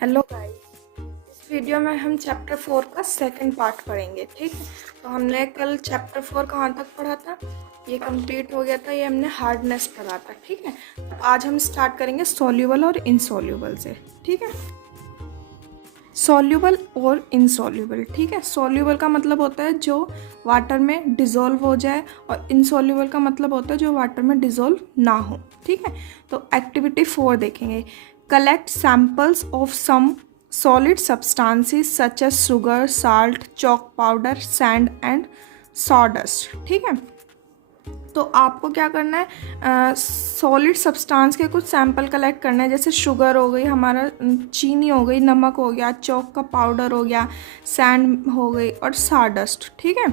Hello guys, इस video में हम चैप्टर 4 का सेकंड पार्ट पढ़ेंगे। ठीक है, तो हमने कल चैप्टर 4 कहाँ तक पढ़ा था, ये कंप्लीट हो गया था। ये हमने हार्डनेस पढ़ा था। ठीक है, तो आज हम स्टार्ट करेंगे सॉल्यूबल और इनसॉल्यूबल से। ठीक है, सॉल्यूबल और इनसॉल्यूबल। ठीक है, सॉल्यूबल का मतलब होता है जो वाटर में डिज़ोल्व हो जाए, और इनसॉल्यूबल का मतलब होता है जो वाटर में डिज़ोल्व ना हो। ठीक है, तो एक्टिविटी 4 देखेंगे। Collect samples of some solid substances such as sugar, salt, chalk powder, sand and sawdust. ठीक है, तो आपको क्या करना है, सॉलिड सब्सटेंस के कुछ सैंपल कलेक्ट करना है। जैसे शुगर हो गई, हमारा चीनी हो गई, नमक हो गया, चॉक का पाउडर हो गया, सैंड हो गई और साडस्ट। ठीक है,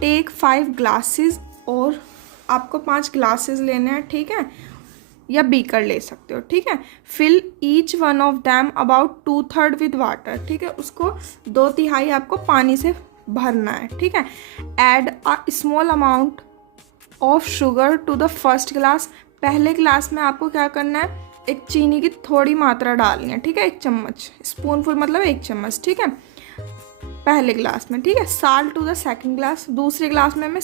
टेक 5 ग्लासेस, और आपको 5 ग्लासेस लेने हैं। ठीक है, या बीकर ले सकते हो। ठीक है, fill each one of them about 2/3 with water. ठीक है, उसको 2/3 आपको पानी से भरना है। ठीक है, add a small amount of sugar to the first glass. पहले ग्लास में आपको क्या करना है, एक चीनी की थोड़ी मात्रा डालनी है। ठीक है, 1 चम्मच, स्पूनफुल मतलब 1 चम्मच। ठीक है, पहले ग्लास में। ठीक है, salt to the second glass, दूसरे ग्लास में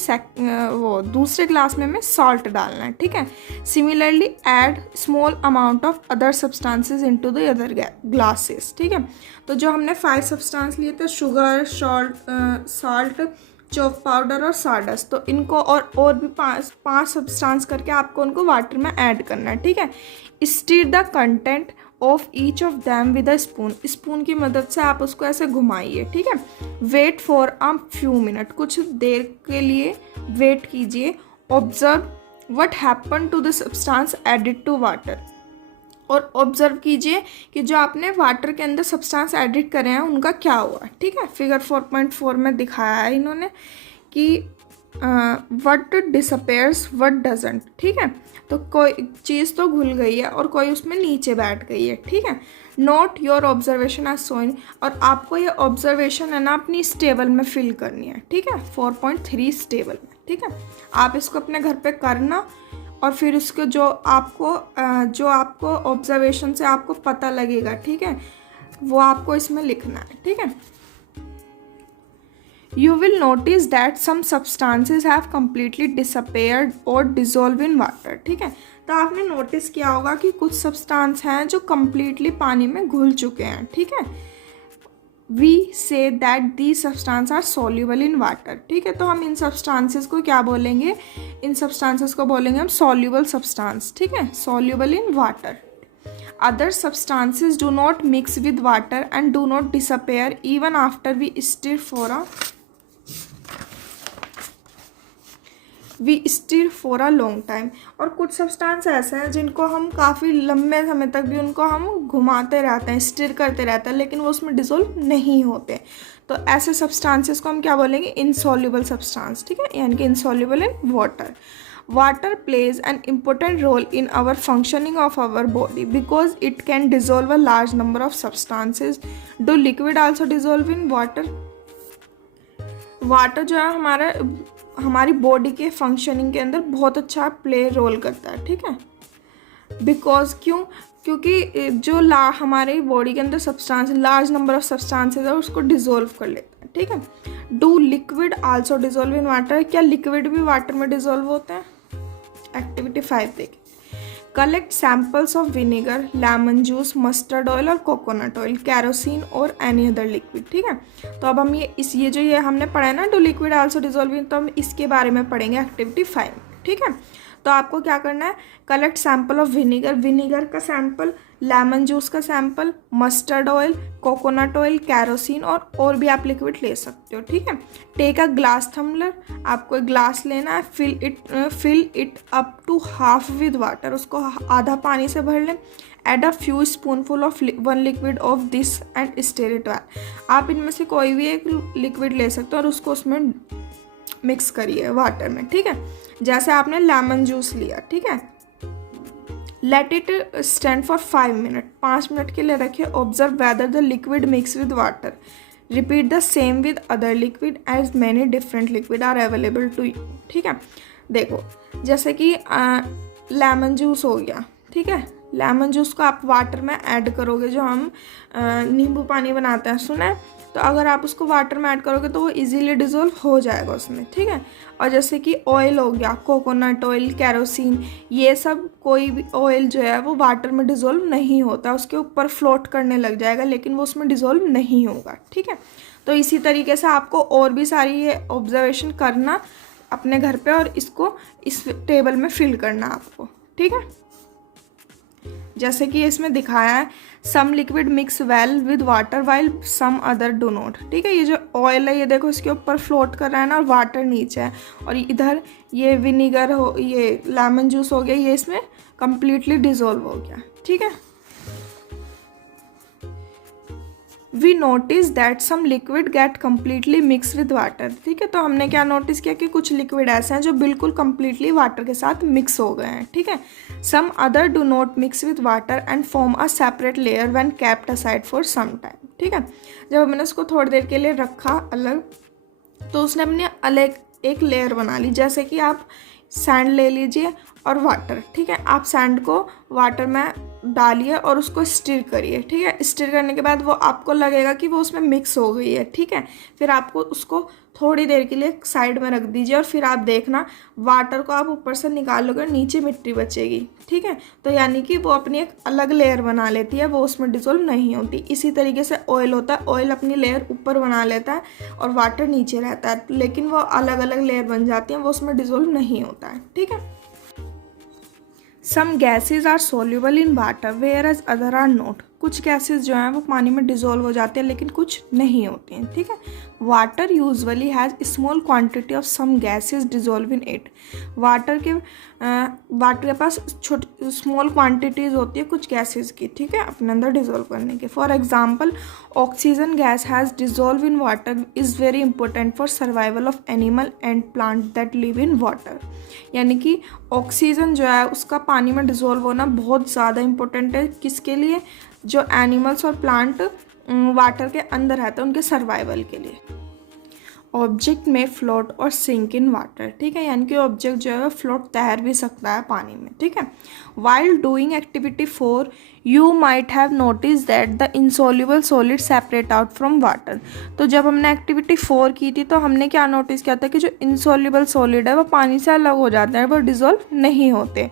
दूसरे ग्लास में सॉल्ट डालना है। ठीक है, similarly add small amount of other substances into the other glasses. ठीक है, तो जो हमने 5 सब्सटेंस लिए थे, शुगर, सॉल्ट, चॉक पाउडर और साडस्ट, तो इनको और भी पांच सब्सटेंस करके आपको उनको वाटर में ऐड करना है। ठीक है, stir the content of each of them with a spoon. Spoon की मदद से आप उसको ऐसे घुमाइए। ठीक है, wait for a few minute, कुछ देर के लिए वेट कीजिए। Observe what happen to the substance added to water, और ऑब्जर्व कीजिए कि जो आपने वाटर के अंदर सब्सटेंस एडिट करे हैं उनका क्या हुआ। ठीक है, फिगर 4.4 में दिखाया है इन्होंने कि व्हाट डिसअपेयर्स व्हाट डजंट। ठीक है, तो कोई चीज़ तो घुल गई है और कोई उसमें नीचे बैठ गई है। ठीक है, not your observation as Soin, और आपको ये ऑब्जर्वेशन है ना अपनी इस टेबल में फिल करनी है। ठीक है, 4.3 टेबल में। ठीक है, आप इसको अपने घर पे करना, और फिर उसको जो आपको ऑब्जर्वेशन से आपको पता लगेगा, ठीक है, वो आपको इसमें लिखना है। ठीक है, you will notice that some substances have completely disappeared or dissolved in water। ठीक है, तो आपने नोटिस किया होगा कि कुछ सब्सटेंस हैं जो completely पानी में घुल चुके हैं। ठीक है, we say that these substances are soluble in water। ठीक है, तो हम इन substances को क्या बोलेंगे, इन substances को बोलेंगे हम soluble substance। ठीक है, soluble in water। Other substances do not mix with water and do not disappear even after we stir for a long time। और कुछ सब्सटेंस ऐसे हैं जिनको हम काफ़ी लंबे समय तक भी उनको हम घुमाते रहते हैं, स्टिर करते रहते हैं, लेकिन वो उसमें डिसोल्व नहीं होते। तो ऐसे सब्सटेंसेस को हम क्या बोलेंगे, इनसॉल्युबल सब्सटेंस। ठीक है, यानी कि insoluble in water. Water plays an important role in our functioning of our body because it can dissolve a large number of substances। Do liquid also dissolve in water? Water जो है हमारी body के functioning के अंदर बहुत अच्छा play role करता है। ठीक है, बिकॉज क्योंकि जो हमारे बॉडी के अंदर substance, large number of substances है, उसको डिजोल्व कर लेता है। ठीक है, do liquid also dissolve in water, क्या लिक्विड भी वाटर में डिजोल्व होते हैं। एक्टिविटी 5 देखिए। Collect samples of vinegar, lemon juice, mustard oil और कोकोनट ऑयल, कैरोसिन और एनी अदर लिक्विड। ठीक है, तो अब हम ये हमने पढ़ा है ना, do liquid also dissolve in, तो हम इसके बारे में पढ़ेंगे एक्टिविटी 5। ठीक है, तो आपको क्या करना है, कलेक्ट सैंपल ऑफ विनेगर का सैंपल, लेमन जूस का sample, mustard oil, coconut oil, kerosene और भी आप लिक्विड ले सकते हो। ठीक है, टेक अ ग्लास थम्बलर, आपको एक ग्लास लेना है, fill it up to half with water, उसको आधा पानी से भर लें। Add a few spoonful of 1 liquid of this and stir it well. आप इनमें से कोई भी एक लिक्विड ले सकते हो और उसको उसमें मिक्स करिए वाटर में। ठीक है, जैसे आपने लेमन जूस लिया। ठीक है, let it stand for 5 minute, 5 minute के लिए रखिए। Observe whether the liquid mix with water. Repeat the same with other liquid as many different liquid are available to you. ठीक है, देखो जैसे कि लेमन जूस हो गया। ठीक है, लेमन जूस को आप वाटर में ऐड करोगे, जो हम नींबू पानी बनाते हैं, सुना है, तो अगर आप उसको वाटर में ऐड करोगे तो वो इजीली डिज़ोल्व हो जाएगा उसमें, ठीक है। और जैसे कि ऑयल हो गया, कोकोनट ऑयल, केरोसिन, ये सब कोई भी ऑयल जो है वो वाटर में डिज़ोल्व नहीं होता, उसके ऊपर फ्लोट करने लग जाएगा लेकिन वो उसमें डिज़ोल्व नहीं होगा, ठीक है। तो इसी तरीके से आपको और भी सारी ये ऑब्जर्वेशन करना अपने घर पे और इसको इस टेबल में फिल करना आपको, ठीक है। जैसे कि इसमें दिखाया है, some liquid mix well with water while some other do not, ठीक है। ये जो ऑयल है ये देखो इसके ऊपर फ्लोट कर रहा है ना, और वाटर नीचे है, और इधर ये विनीगर हो, ये लेमन जूस हो गया, ये इसमें कंप्लीटली डिज़ोल्व हो गया, ठीक है। We notice that some liquid get completely mix with water, ठीक है। तो हमने क्या नोटिस किया कि कुछ लिक्विड ऐसे हैं जो बिल्कुल कम्प्लीटली वाटर के साथ मिक्स हो गए हैं, ठीक है। Some other do not mix with water and form a separate layer when kept aside for some time, ठीक है। जब मैंने उसको थोड़ी देर के लिए रखा अलग, तो उसने अपने अलग एक लेयर बना ली। जैसे कि आप सैंड ले लीजिए और वाटर, ठीक है। आप सैंड को वाटर में डालिए और उसको स्टिर करिए, ठीक है। स्टिर करने के बाद वो आपको लगेगा कि वो उसमें मिक्स हो गई है, ठीक है। फिर आपको उसको थोड़ी देर के लिए साइड में रख दीजिए और फिर आप देखना वाटर को आप ऊपर से निकाल लोगे और नीचे मिट्टी बचेगी, ठीक है। तो यानी कि वो अपनी एक अलग लेयर बना लेती है, वो उसमें डिज़ोल्व नहीं होती। इसी तरीके से ऑयल होता है, ऑयल अपनी लेयर ऊपर बना लेता है और वाटर नीचे रहता है, लेकिन वो अलग अलग लेयर बन जाती हैं, वो उसमें डिज़ोल्व नहीं होता है, ठीक है। Some gases are soluble in water whereas other are not, कुछ गैसेज जो हैं वो पानी में डिज़ोल्व हो जाते हैं लेकिन कुछ नहीं होती हैं, ठीक है। Water usually has small quantity of some gases dissolve in it, water के पास छोटी स्मॉल क्वांटिटीज़ होती है कुछ गैसेज की, ठीक है, अपने अंदर डिज़ोल्व करने के। For example oxygen gas has dissolve in water is very important for survival of animal and plant that live in water, यानी कि ऑक्सीजन जो है उसका पानी में डिज़ोल्व होना बहुत ज़्यादा इंपॉर्टेंट है, किसके लिए, जो एनिमल्स और प्लांट वाटर के अंदर रहते हैं उनके सर्वाइवल के लिए। ऑब्जेक्ट में फ्लोट और सिंक इन वाटर, ठीक है, यानी कि ऑब्जेक्ट जो है फ्लोट तैर भी सकता है पानी में, ठीक है। While doing activity 4 you might have notice that the insoluble solid separate out from water, तो जब हमने एक्टिविटी 4 की थी तो हमने क्या नोटिस किया था कि जो इंसॉल्युबल सॉलिड है वो पानी से अलग हो जाते हैं, वो डिज़ोल्व नहीं होते।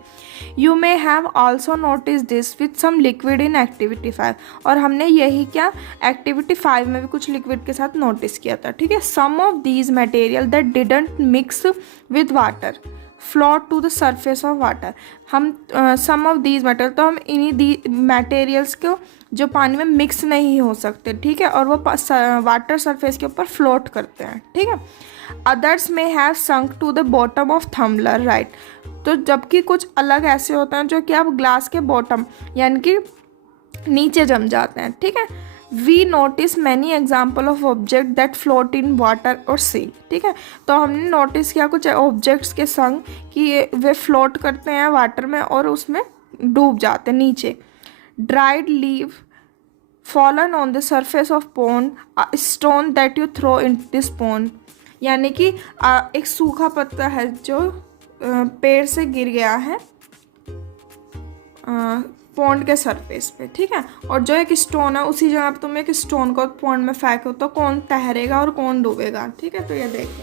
You may have also notice this with some liquid in activity 5, और हमने यही क्या एक्टिविटी 5 में भी कुछ लिक्विड के साथ नोटिस किया था, ठीक है। Some of these material that didn't mix with water float to the surface of water, हम सम ऑफ दीज मटेरियल, तो हम इन्हीं मटेरियल्स को जो पानी में मिक्स नहीं हो सकते, ठीक है, और वो वाटर सरफेस के ऊपर फ्लोट करते हैं, ठीक है। Others may have sunk to the bottom of tumbler, right, तो जबकि कुछ अलग ऐसे होते हैं जो कि आप ग्लास के बॉटम यानी कि नीचे जम जाते हैं, ठीक है। We notice many example of object that float in water और सी, ठीक है, तो हमने नोटिस किया कुछ ऑब्जेक्ट्स के संग कि वे फ्लोट करते हैं वाटर में और उसमें डूब जाते हैं नीचे। Dried leave fallen on the surface of pond, stone that you throw in this pond, यानी कि एक सूखा पत्ता है जो पेड़ से गिर गया है पॉन्ड के सरफेस पे, ठीक है, और जो एक स्टोन है उसी जगह पे तुम एक स्टोन को पॉन्ड में फेंको तो कौन तैरेगा और कौन डूबेगा, ठीक है। तो ये देखो,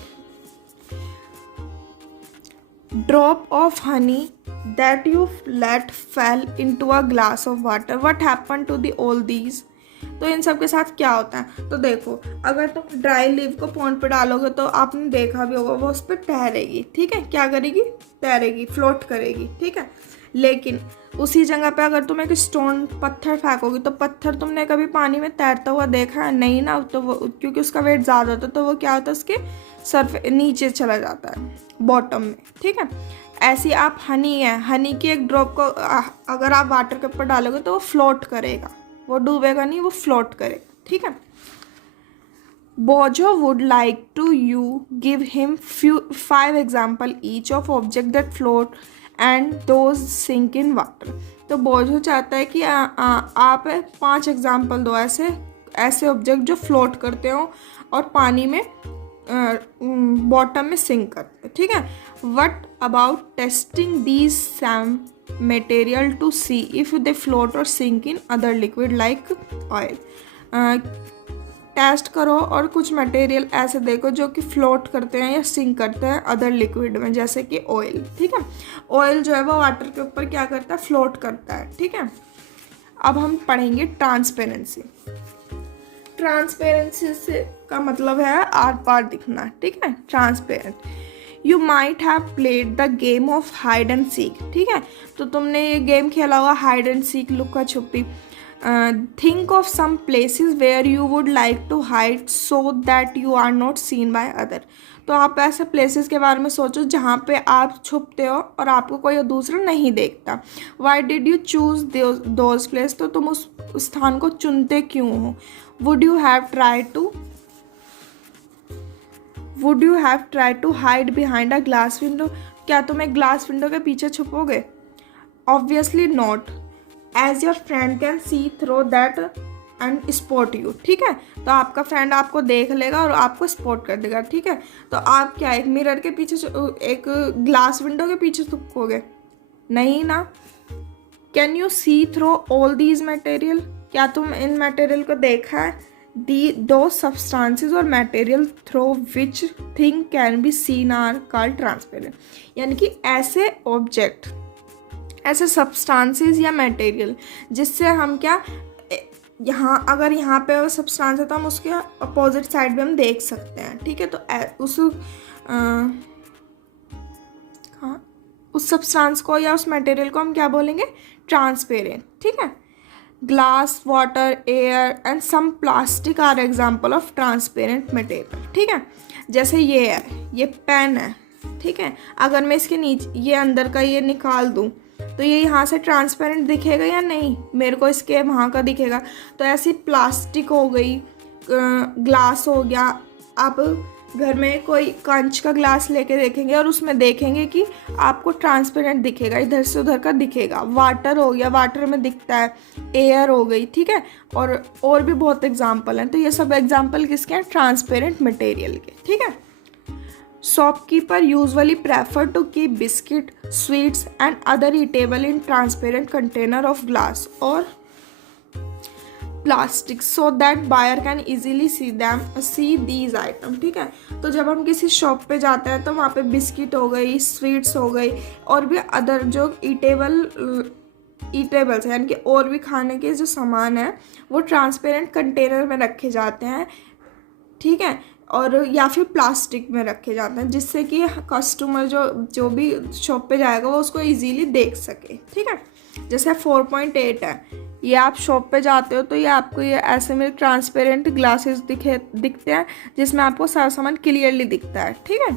drop of honey that you let fall into a glass of water, what happen to the all these, तो इन सब के साथ क्या होता है, तो देखो अगर तुम ड्राई लीव को पॉन्ड पे डालोगे तो आपने देखा भी होगा वो उस पर तैरेगी, ठीक है, क्या करेगी, तैरेगी, फ्लोट करेगी, ठीक है। लेकिन उसी जगह पे अगर तुम एक स्टोन पत्थर फेंकोगी तो पत्थर तुमने कभी पानी में तैरता हुआ देखा है, नहीं ना, तो वो क्योंकि उसका वेट ज़्यादा होता है तो वो क्या होता है उसके सरफेस नीचे चला जाता है बॉटम में, ठीक है। ऐसी आप हनी है, हनी की एक ड्रॉप को अगर आप वाटर के ऊपर डालोगे तो वो फ्लोट करेगा, वो डूबेगा नहीं, वो फ्लोट करेगा, ठीक है। Boojho would like to you give him 5 example each of object that float and those sink in water, तो बोझो चाहता है कि आप 5 एग्जाम्पल दो ऐसे ऑब्जेक्ट जो फ्लोट करते हो और पानी में बॉटम में सिंक करते, ठीक है। What about testing these material to see if they float or sink in other liquid like oil. Test करो और कुछ मटेरियल ऐसे देखो जो कि फ्लोट करते हैं या सिंक करते हैं अदर लिक्विड में, जैसे कि ऑयल। ठीक है, ऑयल जो है वो वाटर के ऊपर क्या करता है, फ्लोट करता है। ठीक है, अब हम पढ़ेंगे ट्रांसपेरेंसी। ट्रांसपेरेंसी से का मतलब है आर पार दिखना। ठीक है, transparent. You might have played the game of hide and seek. ठीक है, तो तुमने ये गेम खेला होगा हाइड एंड सीक, लुका छुपी। Think of some places where you would like to hide so that you are not seen by other. तो आप ऐसे प्लेसेस के बारे में सोचो जहाँ पे आप छुपते हो और आपको कोई दूसरा नहीं देखता। Why did you choose those place, तो तुम उस स्थान को चुनते क्यों हो। Would you have try to hide behind a glass window, क्या तुम एक ग्लास विंडो के पीछे छुपोगे। Obviously not, as your friend can see through that and spot you. ठीक है, तो आपका फ्रेंड आपको देख लेगा और आपको स्पॉट कर देगा। ठीक है, तो आप क्या एक मिरर के पीछे, एक ग्लास विंडो के पीछे छुपोगे, नहीं ना। Can you see through all these material, क्या तुम इन मटेरियल को देखा है। दो सब्सटेंसेस और material through which thing can be seen are called transparent. यानी कि ऐसे ऑब्जेक्ट, ऐसे सब्सटेंसेस या मटेरियल जिससे हम क्या, यहाँ अगर यहाँ पे वो सब्सटेंस है तो हम उसके अपोजिट साइड भी हम देख सकते हैं। ठीक है, तो उस सब्सटेंस को या उस मटेरियल को हम क्या बोलेंगे, ट्रांसपेरेंट। ठीक है, glass, water, air and some plastic are example of transparent material. ठीक है, जैसे ये है, ये पेन है। ठीक है, अगर मैं इसके नीचे ये अंदर का ये निकाल दूँ तो ये यहाँ से ट्रांसपेरेंट दिखेगा या नहीं, मेरे को इसके वहाँ का दिखेगा। तो ऐसी प्लास्टिक हो गई, ग्लास हो गया। आप घर में कोई कांच का ग्लास लेके देखेंगे और उसमें देखेंगे कि आपको ट्रांसपेरेंट दिखेगा, इधर से उधर का दिखेगा। वाटर हो गया, वाटर में दिखता है। एयर हो गई। ठीक है, और भी बहुत एग्जाम्पल हैं। तो ये सब एग्जाम्पल किसके हैं, ट्रांसपेरेंट मटेरियल के। ठीक है, shopkeeper usually prefer to keep biscuit, sweets and other eatable in transparent container of glass or plastic so that buyer can easily see these items। ठीक है, तो जब हम किसी शॉप पे जाते हैं तो वहाँ पे बिस्किट हो गई, स्वीट्स हो गई और भी अदर जो ईटेबल्स हैं, यानी कि और भी खाने के जो सामान है वो ट्रांसपेरेंट कंटेनर में रखे जाते हैं। ठीक है, और या फिर प्लास्टिक में रखे जाते हैं जिससे कि कस्टमर जो भी शॉप पे जाएगा वो उसको इजीली देख सके। ठीक है, जैसे 4.8 है, ये आप शॉप पे जाते हो तो ये आपको ये ऐसे में ट्रांसपेरेंट ग्लासेस दिखते हैं जिसमें आपको सारा सामान क्लियरली दिखता है। ठीक है,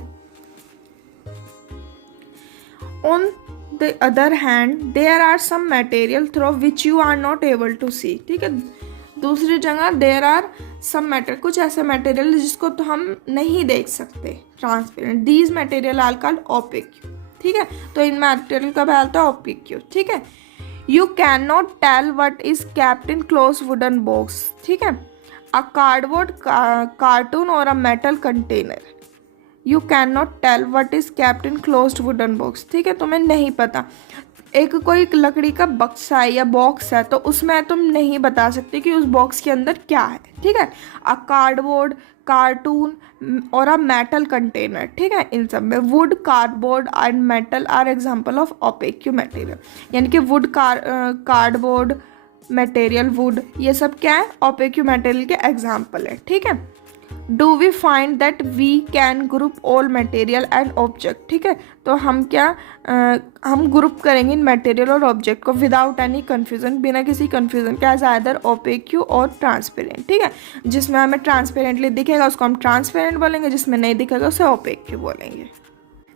on the other hand there are some material through which you are not able to see. ठीक है, दूसरी जगह देयर आर सम मटेरियल, कुछ ऐसे मटेरियल जिसको तो हम नहीं देख सकते, transparent. These material are called opaque. ठीक है, तो इन मटेरियल का कहता है ओपेक। ठीक है, you can not tell what is kept in close wooden box. ठीक है, अ कार्डबोर्ड, कार्टून और a metal container. You can not tell what is kept in closed wooden box. ठीक है, तुम्हें नहीं पता एक कोई लकड़ी का बक्सा है या बॉक्स है तो उसमें तुम नहीं बता सकते कि उस बॉक्स के अंदर क्या है। ठीक है, अ कार्डबोर्ड, कार्टून और अ मेटल कंटेनर। ठीक है, इन सब में wood, cardboard and metal are example of opaque material. यानी कि वुड, कार्डबोर्ड, मटेरियल, वुड, ये सब क्या है, ओपेक मटेरियल के एग्जाम्पल है। ठीक है, do we find that we can group all material and object. ठीक है, तो हम क्या हम ग्रुप करेंगे इन मटेरियल और ऑब्जेक्ट को विदाउट एनी कन्फ्यूजन, बिना किसी कन्फ्यूजन के, एज आइदर ओपेक्यू और ट्रांसपेरेंट। ठीक है, जिसमें हमें ट्रांसपेरेंटली दिखेगा उसको हम ट्रांसपेरेंट बोलेंगे, जिसमें नहीं दिखेगा उसे ओपेक्यू बोलेंगे।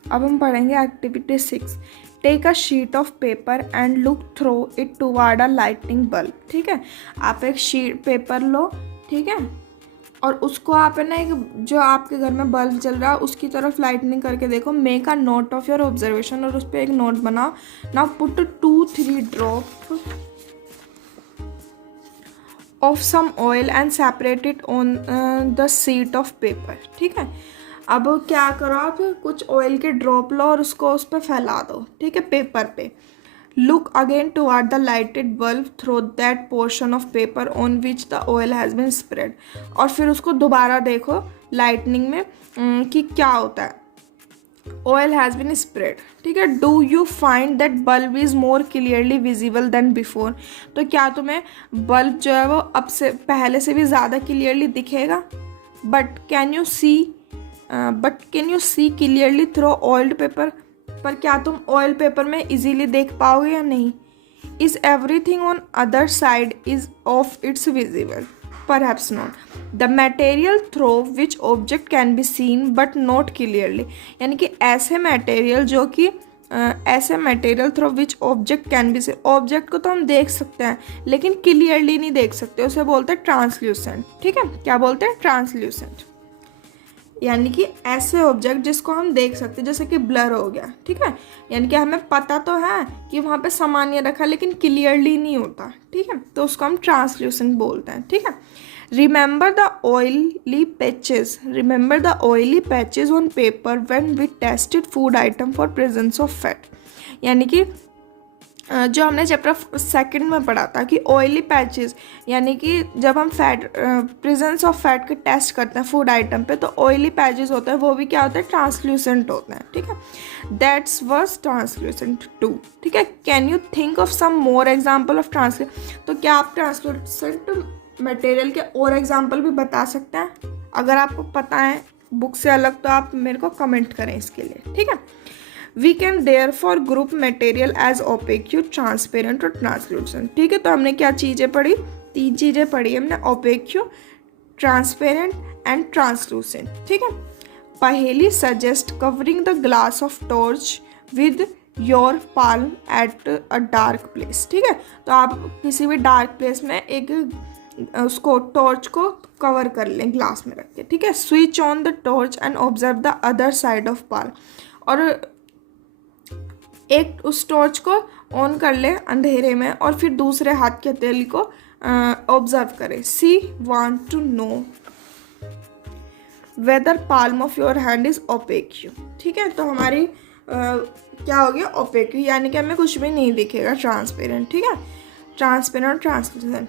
अब हम पढ़ेंगे activity 6। Take a sheet of paper and look through it toward a lightning bulb. ठीक है, आप एक शीट पेपर लो। ठीक है, और उसको आप है ना एक जो आपके घर में बल्ब जल रहा है उसकी तरफ लाइटनिंग करके देखो। Make a note of your observation, और उस पर एक नोट बनाओ। Now put 2-3 drop of some oil and separate it on the sheet of paper. ठीक है, अब क्या करो, आप कुछ ऑयल के ड्रॉप लो और उसको उस पर फैला दो। ठीक है, पेपर पे look again toward the lighted bulb through that portion of paper on which the oil has been spread. और फिर उसको दोबारा देखो लाइटनिंग में कि क्या होता है, ऑयल हैज़ बिन स्प्रेड, ठीक है। Do you find that bulb is more clearly visible than before. तो क्या तुम्हें बल्ब जो है वो अब से पहले से भी ज़्यादा क्लियरली दिखेगा। But can you see clearly through oiled paper. पर क्या तुम ऑयल पेपर में इजीली देख पाओगे या नहीं। Is everything on other side is of its visible, perhaps not. The material through which object can be scene but not clearly, यानी कि ऐसे material through which object can be scene, object को तो हम देख सकते हैं लेकिन क्लियरली नहीं देख सकते, उसे बोलते हैं ट्रांसल्यूसेंट, ठीक है। क्या बोलते हैं, ट्रांसल्यूसेंट। यानी कि ऐसे ऑब्जेक्ट जिसको हम देख सकते हैं, जैसे कि ब्लर हो गया, ठीक है। यानी कि हमें पता तो है कि वहाँ पे सामान ये रखा लेकिन क्लियरली नहीं होता, ठीक है, तो उसको हम ट्रांसल्यूसेंट बोलते हैं, ठीक है। Remember the oily patches on paper when we tested food item for presence of fat. यानी कि जो हमने चैप्टर सेकंड में पढ़ा था कि ऑयली पैचेस, यानी कि जब हम प्रेजेंस ऑफ फैट के टेस्ट करते हैं फूड आइटम पे, तो ऑयली पैचेस होते हैं, वो भी क्या होते हैं, ट्रांसल्यूसेंट होते हैं, ठीक है। दैट्स वाज ट्रांसल्यूसेंट टू, ठीक है। Can you think of some more example of translucent. तो क्या आप ट्रांसल्यूसेंट मटेरियल के और एग्जाम्पल भी बता सकते हैं। अगर आपको पता है बुक से अलग तो आप मेरे को कमेंट करें इसके लिए, ठीक है। We can therefore group material as opaque, transparent और ट्रांसलूसेंट, ठीक है। तो हमने क्या चीज़ें पढ़ी, 3 चीज़ें पढ़ी हमने, ओपेक्यू, ट्रांसपेरेंट एंड ट्रांसलूसेंट, ठीक है। पहेली suggest covering the glass of torch with your palm at a dark place, ठीक है। तो आप किसी भी डार्क प्लेस में एक उसको टॉर्च को कवर कर लें ग्लास में रख के, ठीक है। Switch on the torch and observe the other side of palm, और एक उस टॉर्च को ऑन कर लें अंधेरे में और फिर दूसरे हाथ के हथेली को ऑब्जर्व करें। She want to know whether palm of your hand is opaque, ठीक है। तो हमारी क्या हो गया, ओपेक्यू, यानी कि हमें कुछ भी नहीं दिखेगा, ट्रांसपेरेंट, ठीक है। ट्रांसपेरेंट और ट्रांसलूसेंट,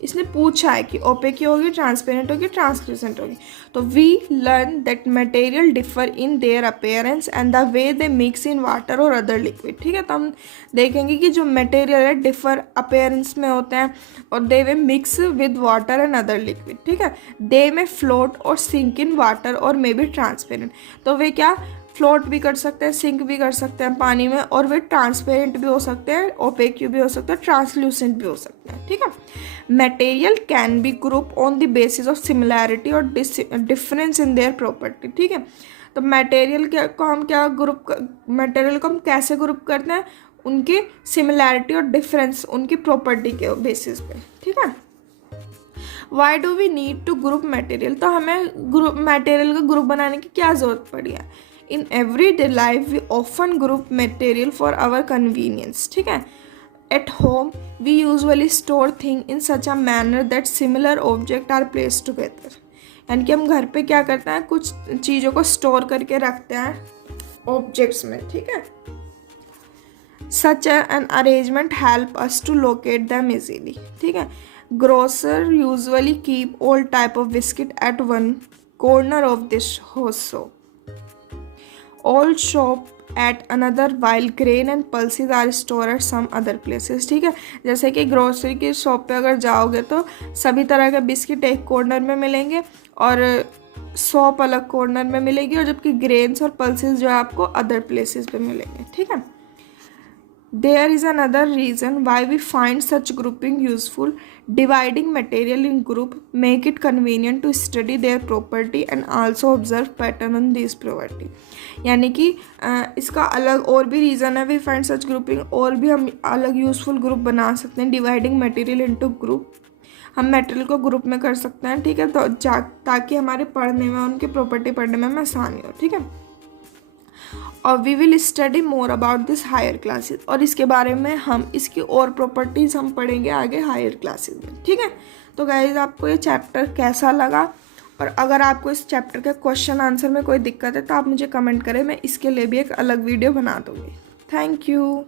इसने पूछा है कि ओपेक्यू होगी, ट्रांसपेरेंट होगी, ट्रांसलूसेंट होगी। तो we learn that material differ in their appearance and the way they mix in water और अदर लिक्विड, ठीक है। तो हम देखेंगे कि जो मटेरियल है डिफर अपीयरेंस में होते हैं और they way mix with water and other liquid, ठीक है। दे में फ्लोट और सिंक इन वाटर और मे बी ट्रांसपेरेंट, तो वे क्या फ्लोट भी कर सकते हैं, सिंक भी कर सकते हैं पानी में, और वे ट्रांसपेरेंट भी हो सकते हैं, ओपेक्यू भी हो सकते हैं, ट्रांसल्यूसेंट भी हो सकते हैं, ठीक है। Material can be group on the basis of similarity और डिफरेंस इन देयर प्रॉपर्टी, ठीक है। तो मटेरियल को हम कैसे ग्रुप करते हैं, उनकी सिमिलैरिटी और डिफरेंस उनकी प्रॉपर्टी के बेसिस पे, ठीक है। Why do we need to group material, तो हमें मटेरियल का ग्रुप बनाने की क्या ज़रूरत पड़ी है। In everyday life we often group material for our convenience, ठीक है। At home we usually store thing in such a manner that similar object are place together, यानी कि हम घर पे क्या करते हैं, कुछ चीज़ों को स्टोर करके रखते हैं ऑब्जेक्ट्स में, ठीक है। Such an arrangement help us to locate them easily, ठीक है। Grocer usually keep all type of biscuit at one corner of this house, all shop at another while grain and pulses are stored at some other places, ठीक है। जैसे कि grocery की shop पे अगर जाओगे तो सभी तरह के बिस्किट एक कॉर्नर में मिलेंगे और सॉप अलग कॉर्नर में मिलेगी, और जबकि ग्रेन्स और पल्सेस जो है आपको अदर प्लेसेस पे मिलेंगे, ठीक है। There is another reason why we find such grouping useful. Dividing material in group make it convenient to study their property and also observe pattern on these property. यानी कि इसका अलग और भी रीज़न है, we find such grouping, और भी हम अलग यूज़फुल ग्रुप बना सकते हैं। डिवाइडिंग मटेरियल इनटू ग्रुप, हम मटेरियल को ग्रुप में कर सकते हैं, ठीक है, तो ताकि हमारे पढ़ने में, उनकी प्रॉपर्टी पढ़ने में हमें आसानी हो, ठीक है। और we will study more about this higher classes, और इसके बारे में हम इसकी और प्रॉपर्टीज़ हम पढ़ेंगे आगे हायर क्लासेस में, ठीक है। तो गाइज आपको ये चैप्टर कैसा लगा, और अगर आपको इस चैप्टर के क्वेश्चन आंसर में कोई दिक्कत है तो आप मुझे कमेंट करें, मैं इसके लिए भी एक अलग वीडियो बना दूँगी। Thank you.